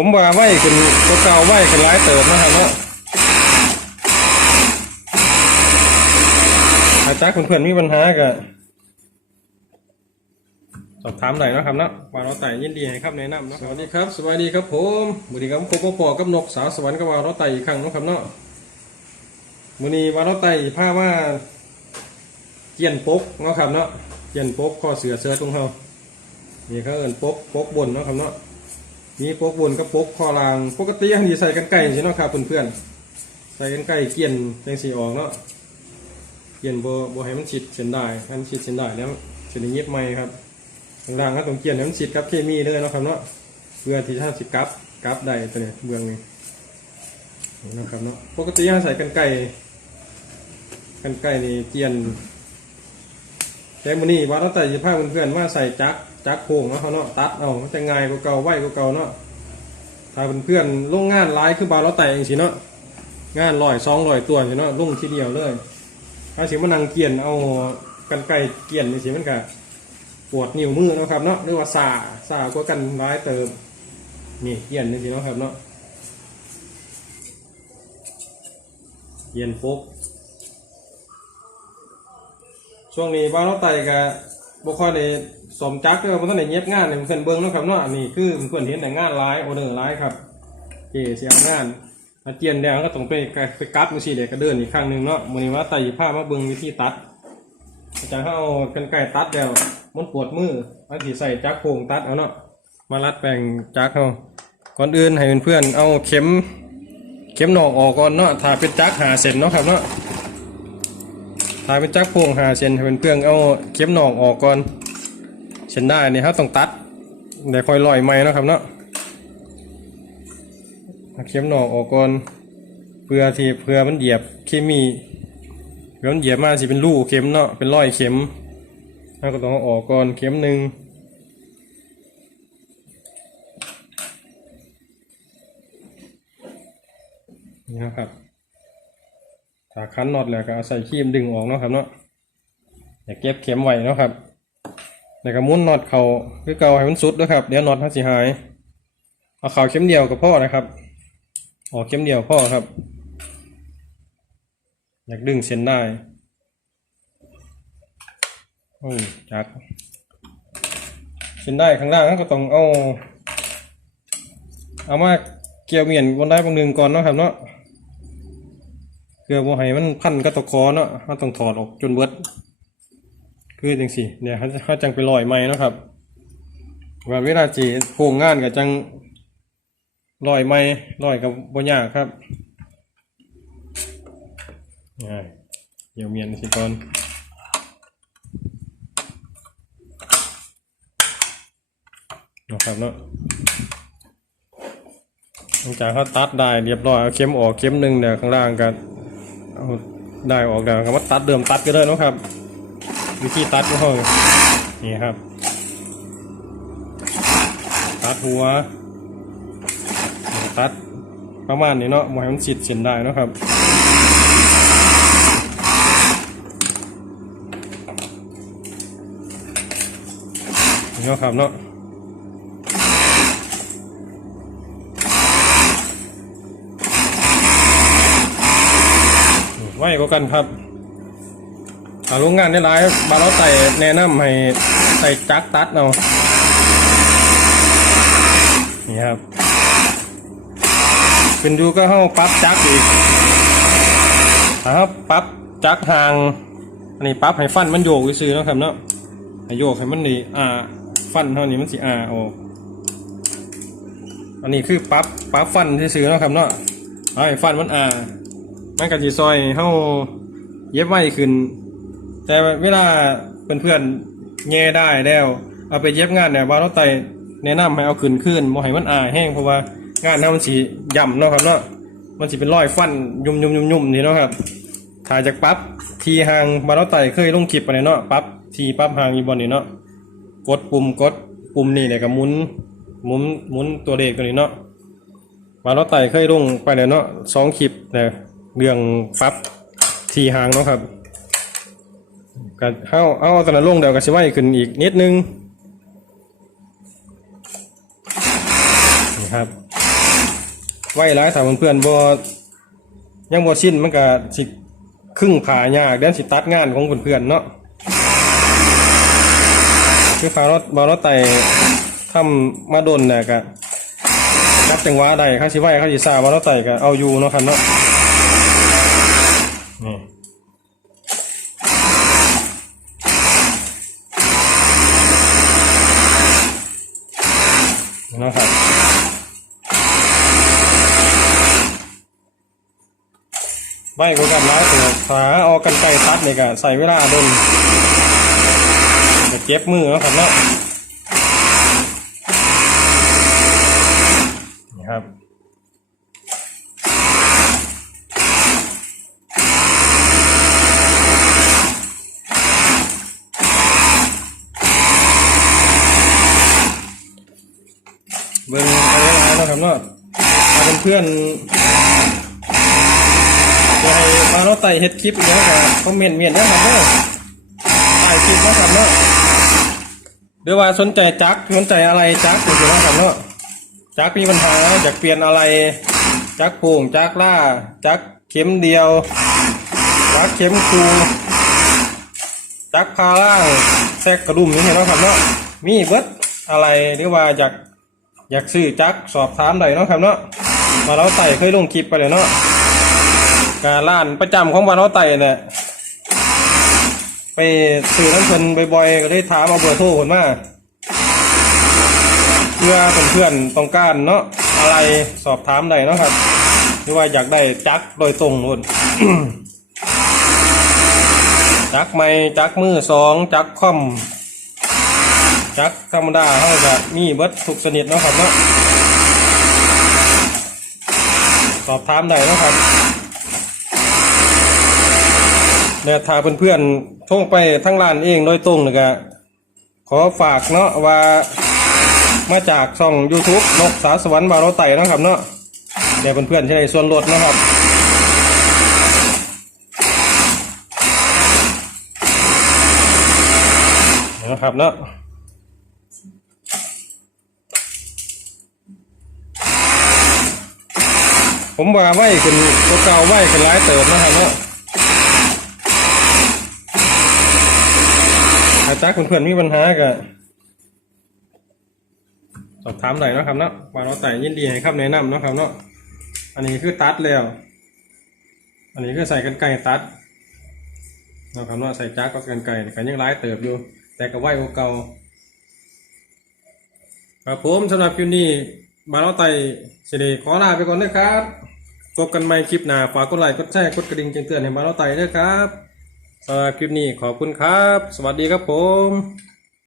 ผมว่าไหวขึ้นตัวเก่าไหวขึ้นร้ายเติมนะครับเนาะอาจารย์เพื่อนๆมีปัญหาก็สอบถามหน่อยนะครับเนาะวาเราไต่ยินดีให้ครับแนะนำเนาะสวัสดีครับสวัสดีครับผมสวัสดีครับผมพอกับนกสาวสวรรค์กับวาเราไต่อีกครั้งนะครับเนาะมือนี้วาเราไต่ผ้าว่าเกียนปกเนาะครับเนาะเกียนปกข้อเสือเสือตรงเขานี่เขาเอินปกปกบนเนาะครับเนาะ มีปกบนกับปกคอลางปกติอันนี้ใส่กันไก่ใช่เนาะครับเพื่อนๆใส่กันไก่เกี่ยนจังสีออกเนาะเกี่ยนโบโบให้มันชิดเส้นได้มันชิดเส้นได้แล้วเส้นเงียบไหมครับข้างล่างก็ต้องเกี่ยนให้มันชิดกับเคมีเลยเนาะครับเนาะเพื่อที่ท่านสิกับกับได้ตัวเนี้ยเบื้องนี้นะครับเนาะปกติถ้าใส่กันไก่กันไก่นี่เกี่ยนแต่มื้อนี้ว่าเราแต่จะพาเพื่อนๆว่าใส่จักร จักโค้งเนาะเขาเนาะตัดเอามันจะง่ายกว่าเก่าไวกว่าเก่าเนาะถ้าเพื่อนๆลงงานหลายคือบาเราแต่เองสิเนาะงานลอยซองลอยตัวสิเนาะลงทีเดียวเลยถ้าสิมานั่งเกี่ยนเอากันไก่เกี่ยนนี่สิมันก็ปวดนิ้วมือนะครับเนาะหรือว่าสาสากว่ากันร้ายเติมนี่เกียนนี่สิเนาะครับเนาะเกี่ยนปุ๊บช่วงนี้บ้านเราไต่กับ บุคคลในสมจักเด้อมันต้องได้เงียบงานในเพื่นเบิ้งเนาะครับเนาะนี่คือเพื่อนเห็นแต่งานร้ายออเดอร์ร้ายครับเจเสียงานมาเจียนแดงก็ต้องไปไปกัดมือสีเด็กก็เดินอีกครั้งหนึ่งเนาะมือนี้ว่าไต่ผ้ามาเบิ้งวิธีตัดอาจารย์เขาเอากันไก่ตัดแล้วมันปวดมืออันที่ใส่จักรโคงตัดเอาเนาะมารัดแปลงจักรเขาก่อนอื่นให้เพื่อนๆเอาเข็ม เข็มหนอกออกก่อนเนาะถ้าเป็นจักรหาเส้นเนาะครับเนาะ ถ้าเป็นจักรโพงหาเส้นให้เพื่อนๆเอาเข็มหนอกออกก่อนเส้นได้นี่ครับต้องตัดเดี๋ยวค่อยลอยไม้นะครับเนาะเอาเข็มหนอกออกก่อนเพื่อที่เพื่อมันเหยียบเคมีเพื่อมันเหยียบมาสิเป็นรูเข็มเนาะเป็นรอยเข็มเราก็ต้องเอาออกก่อนเข็มหนึ่งนี่นะครับ ถ้าคันน็อตแล้วก็เอาใส่ครีมดึงออกเนาะครับเนาะอย่าเก็บเข็มไว้เนาะครับแล้วก็หมุนน็อตเขาคือเกาให้มันสุดด้วยครับเดี๋ยวน็อตมันสิหายเอาเข่าเข็มเดียวกับพ่อนะครับ ออกเข็มเดียวพ่อครับ อยากดึงเส้นได้โอ้จักเส้นได้ข้างล่างก็ต้องเอาเอามาเกี่ยวเมียนบนได้บางหนึ่งก่อนเนาะครับเนาะ เพื่อบ่ให้มันพันกับตะคอเนาะเราต้องถอดออกจนเบิด คือจังสิเนี่ยเขาเขาจังไปลอยไม้เนาะครับว่าเวลาจีโครงงานกับจังลอยไม้ลอยกับบ่ยากครับง่ายเกี่ยวเมียนสิก่อนนะครับเนาะหลังจากเขาตัดได้เรียบร้อยเอาเข็มออกเข็มหนึ่งเนี่ยข้างล่างกัน เอาได้ออกแล้วก็มาตัดเดิมตัดก็ได้เนาะครับ วิธีตัดก็ห้องนี่ครับ ตัดหัว ตัดประมาณนี้เนาะมายมันสิดเส้นได้เนาะครับนี่ครับเนาะ ไว้ก็กันครับทาโรงงานได้หลายบาเราใส่แนะนำให้ใส่จักรตัดเอานี่ครับ เป็นดูก็เข้าปั๊บจักรอีกถ้าเขาปรั๊บจักรทางอันนี้ปั๊บให้ฟันมันโยกซื้อเนาะครับเนาะให้โยกให้มันดีอ่าฟันเท่านี้มันสิอ่าโออกอันนี้คือปั๊บปั๊บฟันซื้อเนาะครับเนาะเอาให้ฟันมันอ่า มันก็สิซอยเฮาเย็บไว้ขึ้น แต่เวลาเพื่อนๆแง่ได้แล้ว เอาไปเย็บงานเนี่ยว่าเราไตแนะนำให้เอาขึ้นขึ้นบ่ให้มันอ่าแห้งเพราะว่างานเฮามันสิย่ำเนาะครับเนาะมันสิเป็นรอยฟันยุ่มยุ่มยุ่มยุ่มนี่เนาะครับถ่ายจากปั๊บทีห่างบาราไตเคยลงคลิปไปเนาะปั๊บทีปั๊บห่างอีบอลนี่เนาะกดปุ่มกดปุ่มนี่เนี่ยก็หมุนหมุนหมุนตัวเลขตัวนี้เนาะมาราไตเคยลงไปแล้วเนาะสองคลิปนะ เรื่องฟับทีหางเนาะครับกันเอาเอาตอนนั้นลงเดี๋ยวก็สิไว้ขึ้นอีกนิดนึงนี่ครับไว้หลายถ้าเพื่อนๆบ่ยังบ่สิ้นมันก็สิครึ่งผ่ายากเดี๋ยวสิตัดงานของเพื่อนๆเนาะคือข่ารถบ่รถไต่ทำมาดนน่ะก็นับจังหวะใดเขาสิไว้เขาสิซาบ่รถไต่ก็เอาอยู่เนาะครับเนาะนี่ นะครับ ใบก็กันร้ายตัวขาออกกันไก่ตัดนี่ก็ใส่เวลาโดนจะเจ็บมือนะครับเนาะนี่ครับ เบิ่งเรื่อยๆเนะครับเนาะถ้าเป็นเพื่อนให้มาเราไต่เฮ็ดคลิปเนี้ยก็คอมเมนต์เมียนนะครับเนาะถ่คลิปนะครับเนาะหรือว่าสนใจจักรสนใจอะไรจักรอยู่นะครับเนาะจักรมีปัญหาอยากเปลี่ยนอะไร จักรโป่งจักรล่า จักรเข็มเดียว จักรเข็มคูจักรพาล่างแทรกกระดุมนี่เห็นไหมครับเนาะมีเบิดอะไรหรือว่าอยาก อยากซื้อจักสอบถามได้เนาะครับเนาะมาเราไต่เคยลงคลิปไปเลยเนาะการร้านประจำของมาเราไต่เนี่ยไปซื้อน้ำเพินบ่อยๆก็ได้ถามเอาเบอร์โทรคนมาเพื่อเพื่อนๆต้องการเนาะอะไรสอบถามได้เนาะครับหรือว่าอยากได้จักโดยตรงนู่นจักไม่จักมือสองจักคอม จักธรรมดาเขาจะมีเบิดทุกชนิดเนาะครับเนาะสอบถามได้นะครับเดี๋ยวถ้าเพื่อนๆโทรไปทั้งร้านเองโดยตรงเลยก็ขอฝากเนาะว่ามาจากช่อง YouTube นกสาสวรรค์บาวเราไตนะครับเนาะเดี๋ยวเพื่อนๆจะได้ส่วนลดนะครับนะครับเนาะ ผมว่าไหวขึ้นตัวเก่าไหวขึ้นร้ายเติมนะครับเนาะอาจารย์เพื่อนๆมีปัญหาก็สอบถามหน่อยนะครับเนาะว่าเราแต่ยินดีให้คำแนะนำนะครับเนาะอันนี้คือตัดแล้ว อันนี้คือใส่กันไก่ตัดนะครับเนาะใส่จักก็กันไก่กันยังร้ายเติบอยู่ แต่ก็ไหวกว่าเก่าครับผมสำหรับคลิปนี้ บาเราไต่สิเดขอลาไปก่อนนะครับพบกันใหม่คลิปหน้าฝากกดไลค์กดแชร์กดกระดิ่งแจ้งเตือนให้บาเราไต่ด้วยครับสำหรับคลิปนี้ขอบคุณครับ สวัสดีครับผม